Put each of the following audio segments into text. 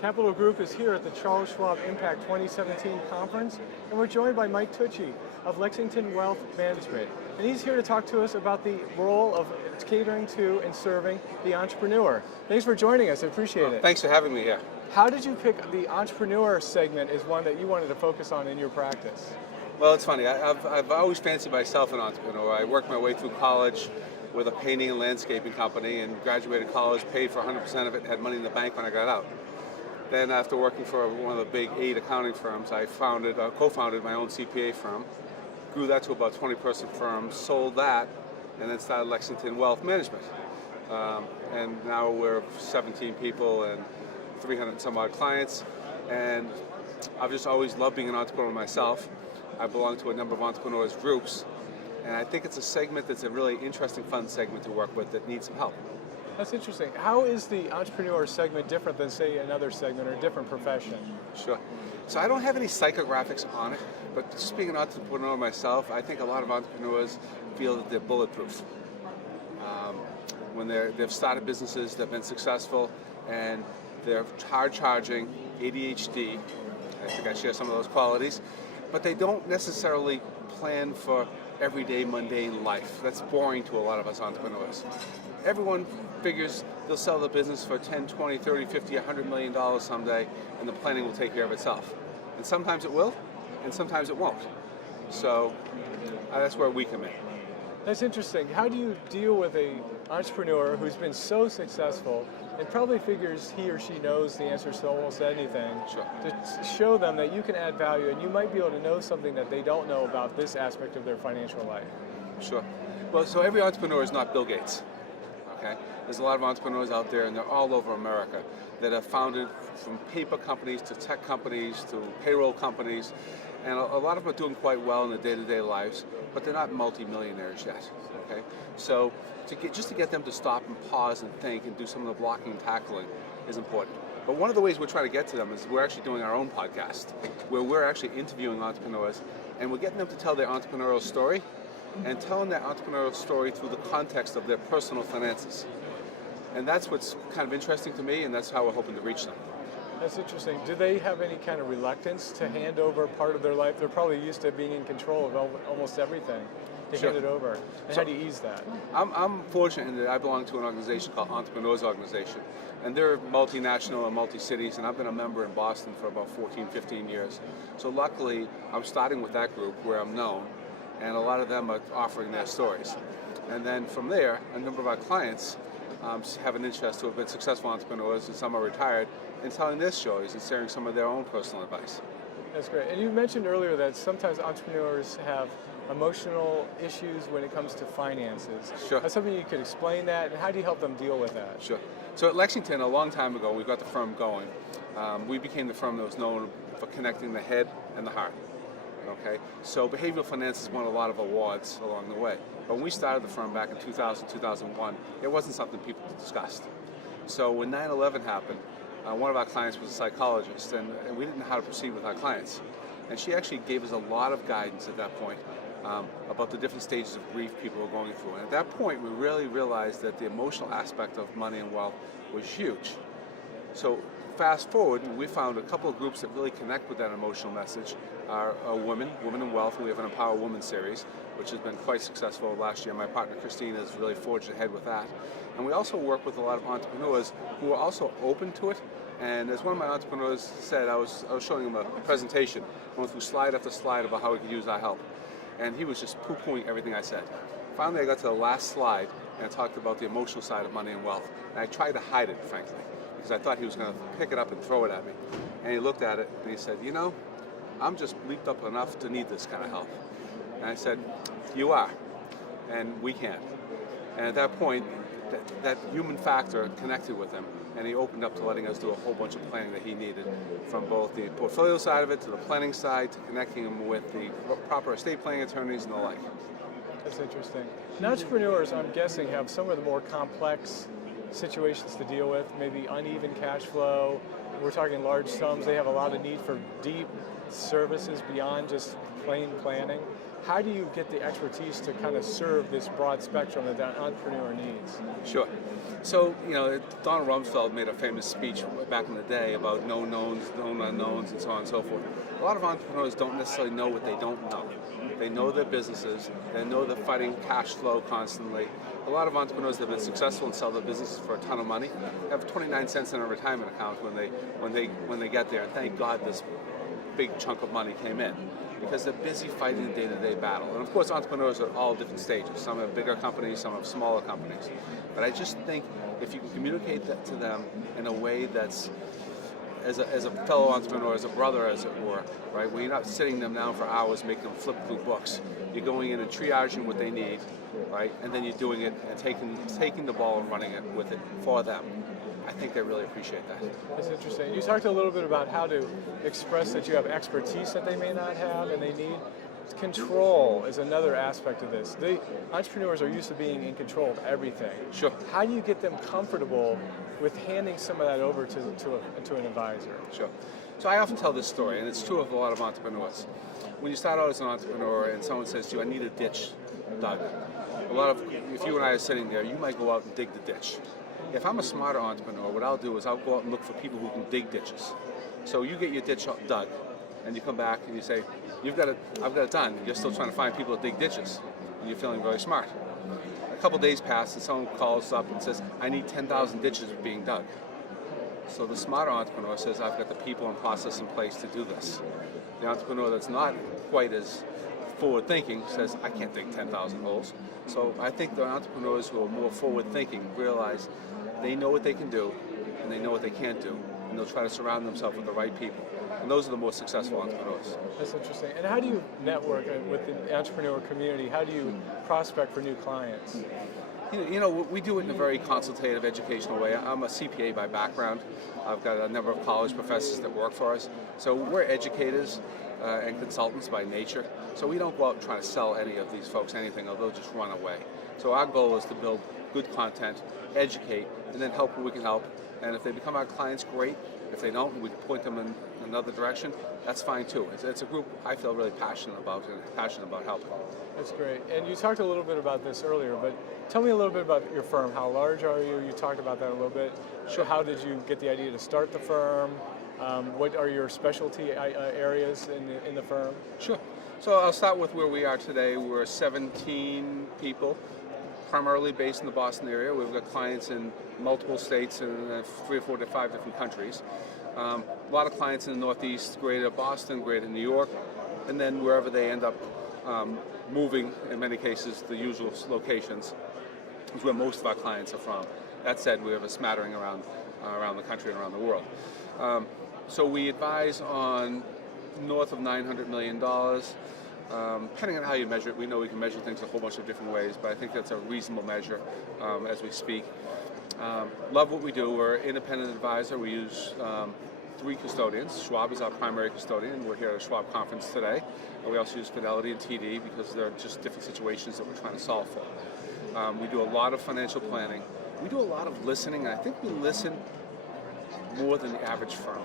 Capital Group is here at the Charles Schwab Impact 2017 conference, and we're joined by Mike Tucci of Lexington Wealth Management. And he's here to talk to us about the role of catering to and serving the entrepreneur. Thanks for joining us, I appreciate it. Thanks for having me here. How did you pick the entrepreneur segment as one that you wanted to focus on in your practice? Well, it's funny. I've always fancied myself an entrepreneur. I worked my way through college with a painting and landscaping company and graduated college, paid for 100% of it, and had money in the bank when I got out. Then after working for one of the big 8 accounting firms, I co-founded my own CPA firm, grew that to about 20-person firm, sold that, and then started Lexington Wealth Management. And now we're 17 people and 300 and some odd clients, and I've just always loved being an entrepreneur myself. I belong to a number of entrepreneurs groups, and I think it's a segment that's a really interesting, fun segment to work with that needs some help. That's interesting. How is the entrepreneur segment different than, say, another segment or a different profession? Sure. So I don't have any psychographics on it, but just being an entrepreneur myself, I think a lot of entrepreneurs feel that they're bulletproof. When they've started businesses, they've been successful, and they're hard-charging, ADHD, I think I share some of those qualities, but they don't necessarily plan for everyday mundane life. That's boring to a lot of us entrepreneurs. Everyone figures they'll sell the business for 10, 20, 30, 50, $100 million someday, and the planning will take care of itself. And sometimes it will, and sometimes it won't. So that's where we come in. That's interesting. How do you deal with an entrepreneur who's been so successful and probably figures he or she knows the answers to almost anything, Sure. to show them that you can add value and you might be able to know something that they don't know about this aspect of their financial life? Sure. Well, so every entrepreneur is not Bill Gates. Okay? There's a lot of entrepreneurs out there, and they're all over America, that have founded from paper companies to tech companies to payroll companies, and a lot of them are doing quite well in their day-to-day lives, but they're not multi-millionaires yet. Okay? So just to get them to stop and pause and think and do some of the blocking and tackling is important. But one of the ways we're trying to get to them is we're actually doing our own podcast, where we're actually interviewing entrepreneurs, and we're getting them to tell their entrepreneurial story, and telling that entrepreneurial story through the context of their personal finances. And that's what's kind of interesting to me, and that's how we're hoping to reach them. That's interesting. Do they have any kind of reluctance to hand over part of their life? They're probably used to being in control of almost everything, to Sure. hand it over. And how do you ease that? I'm fortunate in that I belong to an organization called Entrepreneurs Organization, and they're multinational and multi-cities, and I've been a member in Boston for about 14, 15 years. So luckily, I'm starting with that group where I'm known, and a lot of them are offering their stories. And then from there, a number of our clients have an interest who have been successful entrepreneurs, and some are retired, in telling their stories and sharing some of their own personal advice. That's great. And you mentioned earlier that sometimes entrepreneurs have emotional issues when it comes to finances. Sure. That's something you could explain that, and how do you help them deal with that? Sure. So at Lexington, a long time ago, we got the firm going. We became the firm that was known for connecting the head and the heart. Okay, so behavioral finance has won a lot of awards along the way. But when we started the firm back in 2000, 2001, it wasn't something people discussed. So when 9/11 happened, one of our clients was a psychologist, and we didn't know how to proceed with our clients. And she actually gave us a lot of guidance at that point about the different stages of grief people were going through. And at that point, we really realized that the emotional aspect of money and wealth was huge. So fast forward, we found a couple of groups that really connect with that emotional message are Women in Wealth, and we have an Empower Women series, which has been quite successful last year. My partner Christine has really forged ahead with that. And we also work with a lot of entrepreneurs who are also open to it. And as one of my entrepreneurs said, I was showing him a presentation, going through slide after slide about how we could use our help. And he was just poo-pooing everything I said. Finally, I got to the last slide, and I talked about the emotional side of money and wealth. And I tried to hide it, frankly, because I thought he was going to pick it up and throw it at me. And he looked at it, and he said, you know, I'm just leaped up enough to need this kind of help. And I said, you are, and we can. And at that point, that human factor connected with him, and he opened up to letting us do a whole bunch of planning that he needed, from both the portfolio side of it to the planning side to connecting him with the proper estate planning attorneys and the like. That's interesting. And entrepreneurs, I'm guessing, have some of the more complex situations to deal with, maybe uneven cash flow. We're talking large sums. They have a lot of need for deep services beyond just plain planning. how do you get the expertise to kind of serve this broad spectrum that the entrepreneur needs? Sure. So, Donald Rumsfeld made a famous speech back in the day about known knowns, known unknowns, and so on and so forth. A lot of entrepreneurs don't necessarily know what they don't know. They know their businesses. They know they're fighting cash flow constantly. A lot of entrepreneurs that have been successful and sell their businesses for a ton of money have 29 cents in a retirement account when they get there. And thank God this big chunk of money came in, because they're busy fighting the day-to-day battle. And of course, entrepreneurs are at all different stages. Some have bigger companies, some have smaller companies. But I just think if you can communicate that to them in a way that's, as a fellow entrepreneur, as a brother, as it were, right? Where you're not sitting them down for hours making them flip through books. You're going in and triaging what they need, right? And then you're doing it and taking the ball and running it with it for them. I think they really appreciate that. That's interesting. You talked a little bit about how to express that you have expertise that they may not have and they need. Control is another aspect of this. The entrepreneurs are used to being in control of everything. Sure. How do you get them comfortable with handing some of that over to an advisor? Sure. So I often tell this story, and it's true of a lot of entrepreneurs. When you start out as an entrepreneur and someone says to you, I need a ditch dug, if you and I are sitting there, you might go out and dig the ditch. If I'm a smarter entrepreneur, what I'll do is I'll go out and look for people who can dig ditches. So you get your ditch dug, and you come back and you say, I've got it done. You're still trying to find people to dig ditches, and you're feeling very smart. A couple days pass, and someone calls up and says, I need 10,000 ditches being dug. So the smarter entrepreneur says, I've got the people and process in place to do this. The entrepreneur that's not quite as forward-thinking says, I can't dig 10,000 holes. So I think the entrepreneurs who are more forward-thinking realize they know what they can do and they know what they can't do, and they'll try to surround themselves with the right people. And those are the most successful entrepreneurs. That's interesting. And how do you network with the entrepreneur community? How do you prospect for new clients? We do it in a very consultative, educational way. I'm a CPA by background. I've got a number of college professors that work for us. So we're educators and consultants by nature. So we don't go out and try to sell any of these folks anything, or they'll just run away. So our goal is to build good content, educate, and then help where we can help. And if they become our clients, great. If they don't, we can point them in another direction. That's fine too. It's a group I feel really passionate about helping. That's great. And you talked a little bit about this earlier, but tell me a little bit about your firm. How large are you? You talked about that a little bit. Sure. How did you get the idea to start the firm? What are your specialty areas in the firm? Sure. So I'll start with where we are today. We're 17 people, primarily based in the Boston area. We've got clients in multiple states and 3 or 4 to 5 different countries. A lot of clients in the Northeast, greater Boston, greater New York, and then wherever they end up moving, in many cases, the usual locations is where most of our clients are from. That said, we have a smattering around the country and around the world. So we advise on north of $900 million. Depending on how you measure it, we know we can measure things a whole bunch of different ways, but I think that's a reasonable measure as we speak. Love what we do. We're an independent advisor. We use 3 custodians. Schwab is our primary custodian. We're here at a Schwab conference today. And we also use Fidelity and TD because they're just different situations that we're trying to solve for. We do a lot of financial planning. We do a lot of listening, and I think we listen more than the average firm.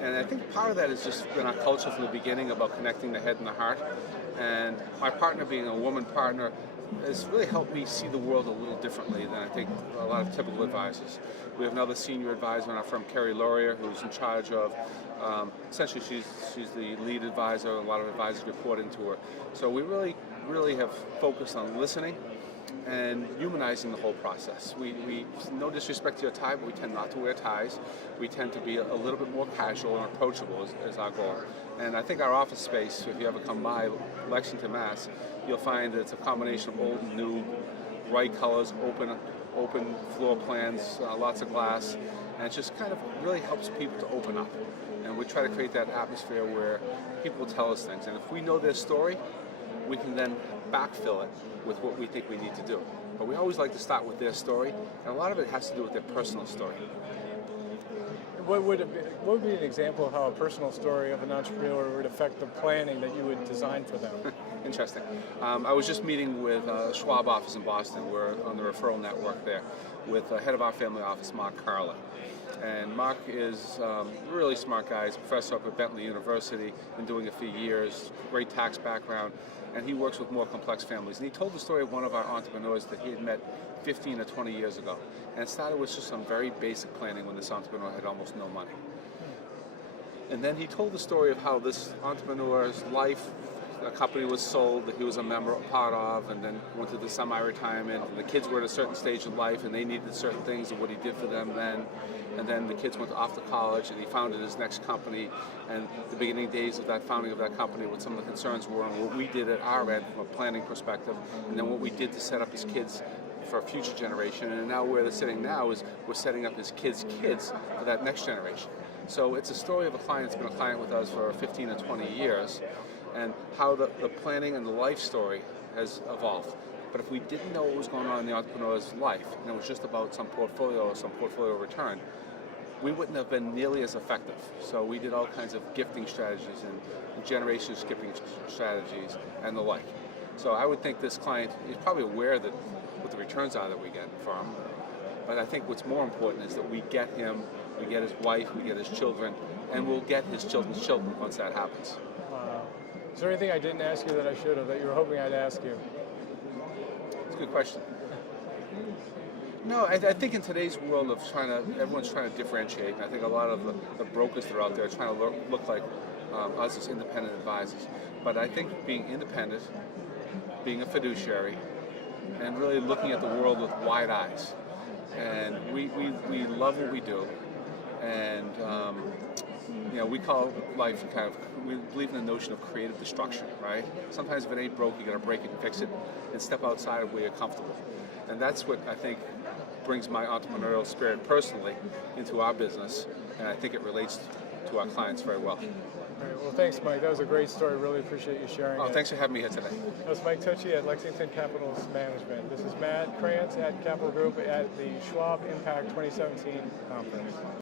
And I think part of that has just been our culture from the beginning about connecting the head and the heart. And my partner, being a woman partner, has really helped me see the world a little differently than I think a lot of typical advisors. We have another senior advisor in our firm, Carrie Laurier, who's in charge of, essentially she's the lead advisor. A lot of advisors report into her. So we really have focused on listening and humanizing the whole process. We no disrespect to your tie, but we tend not to wear ties. We tend to be a little bit more casual and approachable is our goal. And I think our office space, if you ever come by Lexington, Mass, you'll find that it's a combination of old and new, bright colors, open floor plans, lots of glass, and it just kind of really helps people to open up. And we try to create that atmosphere where people will tell us things. And if we know their story, we can then backfill it with what we think we need to do. But we always like to start with their story, and a lot of it has to do with their personal story. What would be an example of how a personal story of an entrepreneur would affect the planning that you would design for them? Interesting. I was just meeting with Schwab office in Boston. We're on the referral network there with the head of our family office, Mark Carlin. And Mark is a really smart guy. He's a professor up at Bentley University, been doing it for years, great tax background, and he works with more complex families. And he told the story of one of our entrepreneurs that he had met 15 or 20 years ago. And it started with just some very basic planning when this entrepreneur had almost no money. And then he told the story of how this entrepreneur's life, a company was sold that he was a part of, and then went to the semi-retirement, and the kids were at a certain stage in life and they needed certain things and what he did for them then. And then the kids went off to college and he founded his next company, and the beginning days of that founding of that company, what some of the concerns were and what we did at our end from a planning perspective, and then what we did to set up his kids for a future generation. And now where they're sitting now is we're setting up his kids' kids for that next generation. So it's a story of a client that's been a client with us for 15 or 20 years, and how the planning and the life story has evolved. But if we didn't know what was going on in the entrepreneur's life, and it was just about some portfolio or some portfolio return, we wouldn't have been nearly as effective. So we did all kinds of gifting strategies and generation skipping strategies and the like. So I would think this client is probably aware that what the returns are that we get from him. But I think what's more important is that we get him, we get his wife, we get his children, and we'll get his children's children once that happens. Wow. Is there anything I didn't ask you that I should have, that you were hoping I'd ask you? It's a good question. No, I think in today's world of everyone's trying to differentiate. And I think a lot of the brokers that are out there are trying to look like us as independent advisors. But I think being independent, being a fiduciary, and really looking at the world with wide eyes. And we love what we do. And we call life we believe in the notion of creative destruction, right? Sometimes if it ain't broke, you gotta break it and fix it and step outside of where you're comfortable. And that's what I think brings my entrepreneurial spirit personally into our business, and I think it relates to our clients very well. All right, well, thanks, Mike. That was a great story. Really appreciate you sharing it. Thanks for having me here today. That was Mike Tucci at Lexington Capital Management. This is Matt Krantz at Capital Group at the Schwab Impact 2017 conference.